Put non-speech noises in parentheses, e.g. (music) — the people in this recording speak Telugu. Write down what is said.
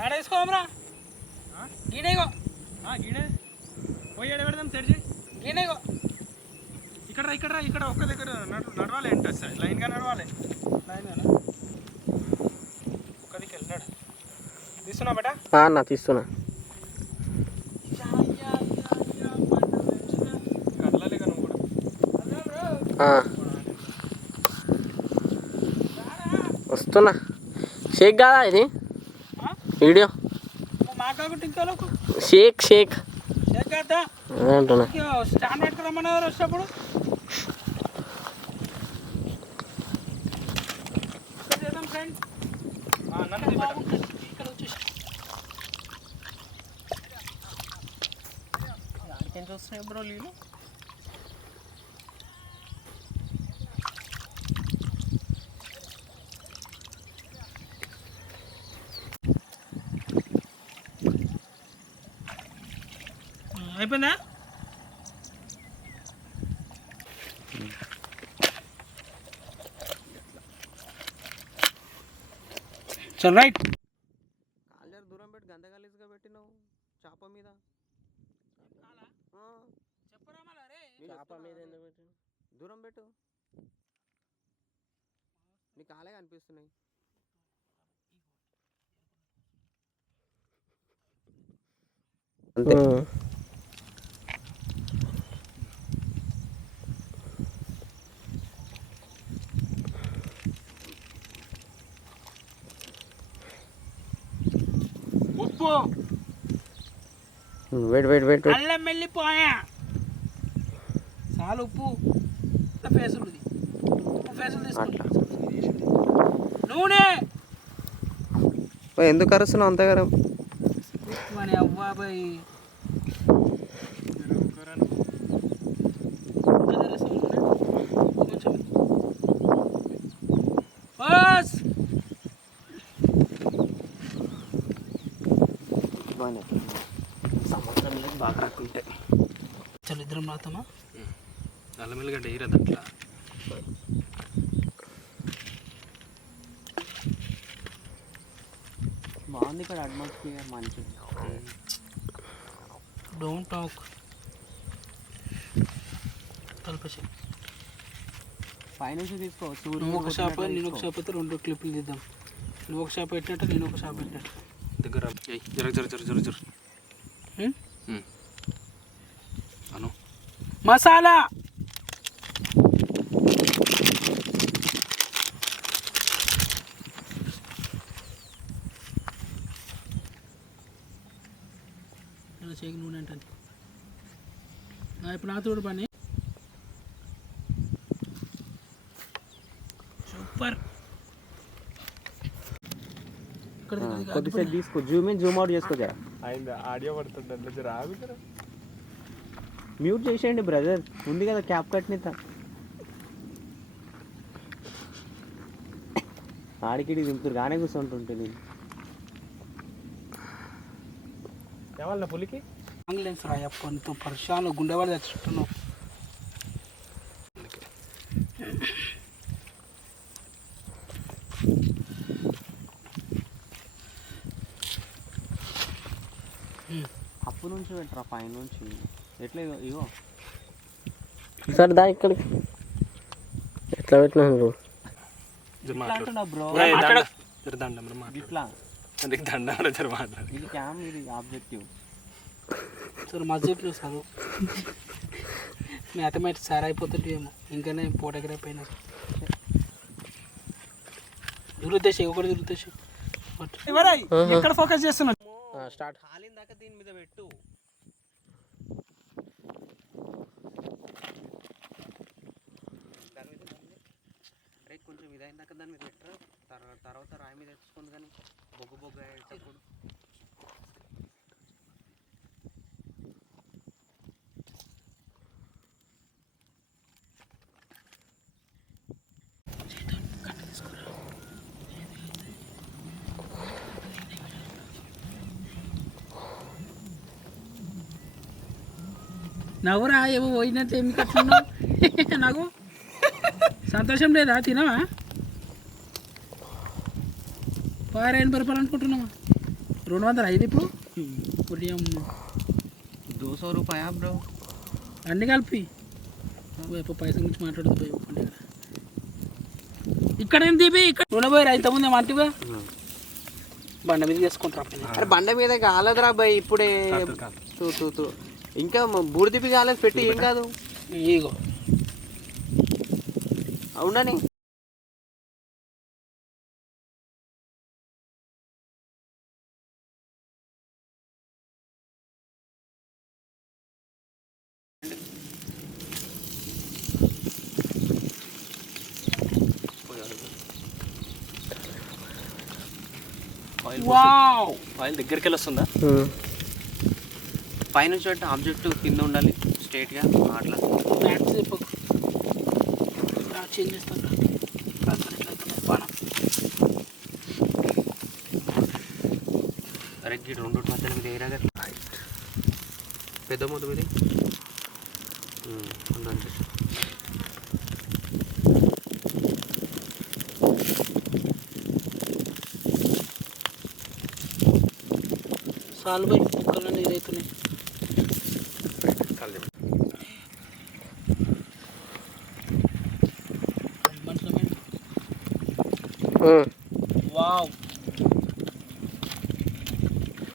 ఏడ వేసుకోమరా గీనేగో గీడే పోయి ఏడ పెడదాం సెట్ చేయి. గీనేగో ఇక్కడ రా, ఇక్కడ రా, ఇక్కడ ఒక్క దగ్గర నడు నడవాలి ఎంత సార్. లైన్గా నడవాలి. లైన్? ఒక్క దిక్కు వెళ్ళాడు తీస్తున్నా బేటా? అన్న తీస్తున్నా. కదలాలి కదా నువ్వు కూడా ఆ. వస్తున్నా. షేక్ కాదా ఇది? వీడియో? Shake shake. అంటున్నా స్టాండ్ పెట్టుకురమ్మన్నారు వచ్చినప్పుడు ఇక్కడ చేద్దాం ఫ్రెండ్ ఆ, నన్ను తీ బేటా. బాగుంటుంది ఇక్కడ వచ్చేసి ఏం చూస్తున్నాయి బ్రో నీళ్ళు అయిపోయిందా? చల్ రైట్ కాలు దూరం పెట్టి గలీజ్గా పెట్టినావు. చేప మీద. ఆ, చేప మీద ఎందుకు పెట్టినావు? దూరం పెట్టు. నీ కాలే కనిపిస్తున్నాయి. అంతే. ఉప్పు వెయిట్ వెయిట్ వెయిట్ వెయిట్ అల్లం వెళ్ళిపోయా. చాలు ఉప్పు. ఫేస్ ఉంది ఉప్పు ఫేస్ అట్లా. నూనె. ఎందుకు అరుస్తున్నావు అంతగారం మన అవ్వాబాయ్ కొంచెం బస్ సంవత్సరంలో బాగా రాకుంటాయి చల్ ఇద్దరం రాతామా? అల్లం ఎల్లిగడ్డ వేయరదు అట్లా బాగుంది ఇక్కడ అట్మాస్ఫియర్ మంచి. డోంట్ టాక్ కలిపేసి పైనుంచి తీసుకో నువ్వు ఒక షాప్ నేను ఒక షాప్ అయితే రెండు క్లిప్లు తీద్దాం. నువ్వు ఒక షాప్ పెట్టినట్టు నేను ఒక షాప్ పెట్టినట్టు. దగ్గర ఏయ్, జర జర జర జర జర హ్మ్? అను మసాలా ఇలా చేయకు నూనె అంటే ఇప్పుడు నాతో పని సూపర్ ఇక్కడ ఇక్కడ, ఇక్కడ, కొద్దిసేపు తీసుకో జూమ్ ఇన్ జూమ్ అవుట్ చేసుకో జరా. అయింది ఆడియో పడుతుంటే జర మ్యూట్ చేసేయండి బ్రదర్ ఉంది కదా క్యాప్ కట్ని ఆడికిడి దింపుతారు గానే కూర్చుంటుంటే నేను. ఏమన్నా పులికి? ఆంగ్లేన్స్ రాయప్పని తో పరిశాల గుండెవాడి తెచ్చుకుంటున్నావు. నుంచి పెట్టరా? పైన నుంచి. ఎట్లా ఇగో సార్ దా ఇక్కడికి. ఎట్లా బ్రో. ఇట్లా. ఇది క్యామ్ ఇది ఆబ్జెక్టివ్ సరే మధ్యలో చదువు మ్యాథమెటిక్స్ సార్ అయిపోతుంటేమో. ఇంకానే ఫోటోగ్రఫీ అయినా దురుద్దేశం ఒకటి దురుద్దేశం. ఎక్కడ ఫోకస్ చేస్తున్నా స్టార్ట్. హాలిన దాకా దీని మీద పెట్టు. దాని మీద అరే కొంచెం ఇదైందాక దాని మీద పెట్టరా? తర్వాత రాయి మీద తెచ్చుకుంది కానీ బొగ్గు బొగ్గు అయ్యేటప్పుడు. నవ్వురా ఏమో పోయినట్టు ఏమి కట్టున్నావు? (laughs) నాకు సంతోషం లేదా? తినవా? పార ఎనభై రూపాయలు అనుకుంటున్నావా? రెండు వందల ఐదు ఇప్పుడు? ఇప్పుడు అమ్మ. దో సో రూపాయా బ్రో? అన్ని కలిపి. ఎప్పుడు పైసల గురించి మాట్లాడుతూ పోయి ఒప్పండి ఇక్కడ ఇక్కడ ఏం తీపి? ఇక్కడ నూనె పోయి రైతు ముందు ఏమంటివా బండ మీద చేసుకుంటారు? అరే బండ మీద కాలేదురా బాయ్ ఇప్పుడే ఇంకా బూడిదిపి కాలేదు పెట్టి ఏం కాదు? ఇగో. అవునని వావ్ ఆయిల్ దగ్గరికి వెళ్ళి వస్తుందా పైనుంచి అంటే ఆబ్జెక్ట్ కింద ఉండాలి స్ట్రైట్గా అట్లా. చేంజ్ చేస్తాను అరే గీ రెండు మధ్యలో మీద ఏరాగా పెద్ద మొదలు మీద ఉండండి సాల్వ్ ముక్కలు నీరైతున్నాయి வாவ்